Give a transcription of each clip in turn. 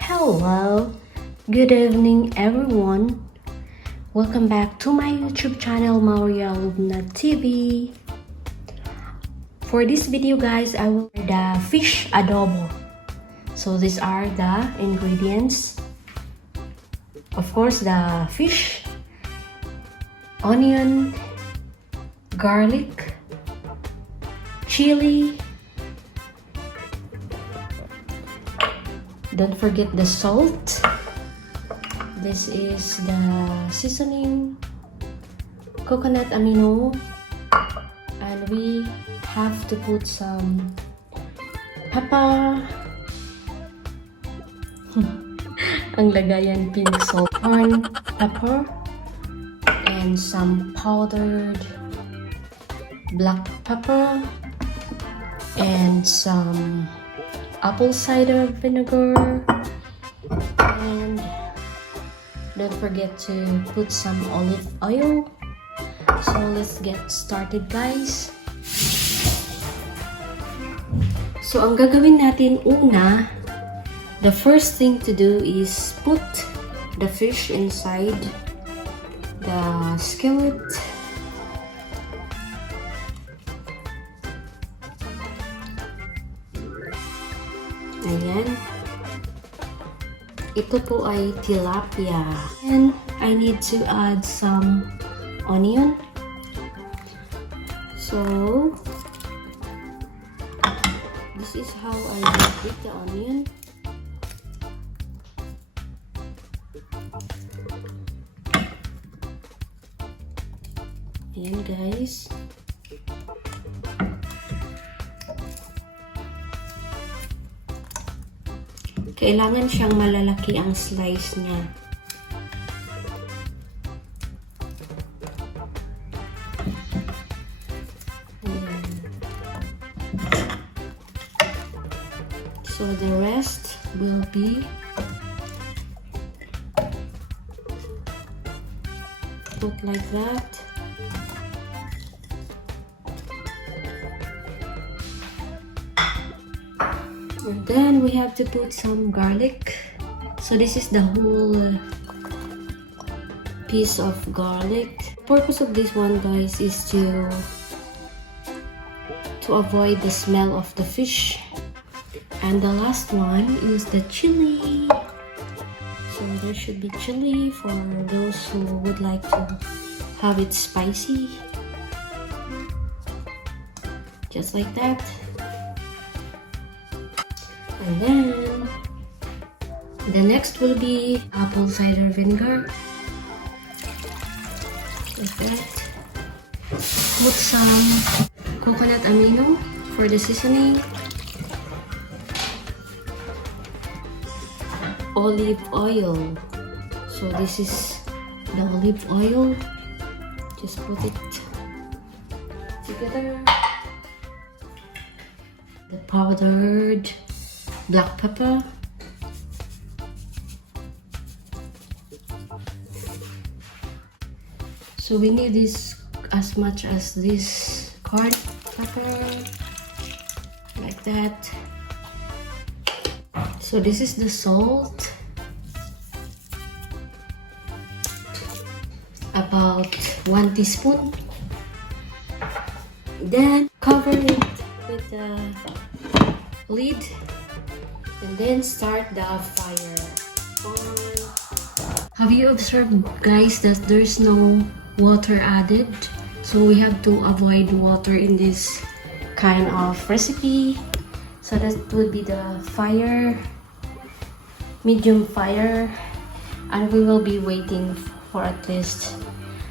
Hello, good evening everyone. Welcome back to my YouTube channel, Maria Lubna TV. For this video guys, I will do the fish adobo. So these are the ingredients. Of course, the fish, onion, garlic, chili. Don't forget the salt. This is the seasoning, coconut amino, and we have to put some pepper. Ang lagayan pink salt, corn pepper, and some powdered black pepper, and some apple cider vinegar, and don't forget to put some olive oil. So let's get started guys. So ang gagawin natin una, the first thing to do is put the fish inside the skillet. Ayan. Ito po ay tilapia. And I need to add some onion. So, this is how I dip the onion. Ayan guys. Kailangan siyang malalaki ang slice niya. Ayan. So the rest will be put like that. And then we have to put some garlic. So this is the whole piece of garlic. The purpose of this one guys is to avoid the smell of the fish. And the last one is the chili. So there should be chili for those who would like to have it spicy. Just like that. And then the next will be apple cider vinegar. Like that. Put some coconut amino for the seasoning. Olive oil. So this is the olive oil. Just put it together. The powdered black pepper. So we need this as much as this corn pepper, like that. So this is the salt, about 1 teaspoon. Then cover it with the lid. And then start the fire on. Have you observed guys that there's no water added? So we have to avoid water in this kind of recipe. So that would be the fire, medium fire. And we will be waiting for at least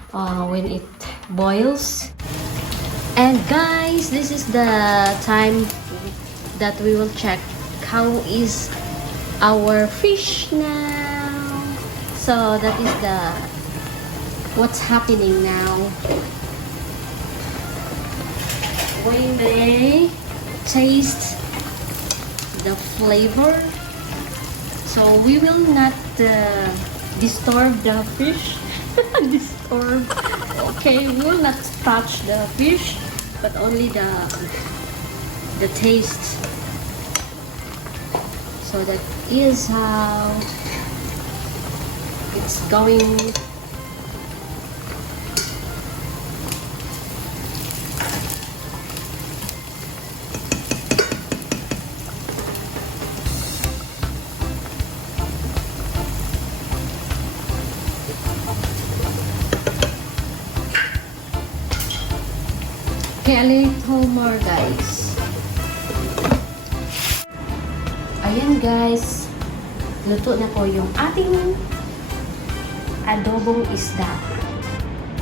when it boils. And guys, this is the time that we will check how is our fish now. So that is what's happening now. We may taste the flavor. So we will not disturb the fish. Disturb. Okay, we will not touch the fish. but only the taste. So that is how it's going. Okay, a little more, guys. Ayan, guys. Luto na po yung ating adobong isda.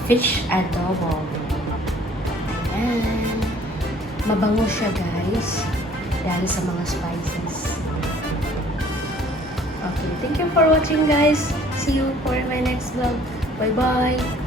Fish adobo. Ayan. Mabango siya, guys. Dahil sa mga spices. Okay, thank you for watching, guys. See you for my next vlog. Bye-bye.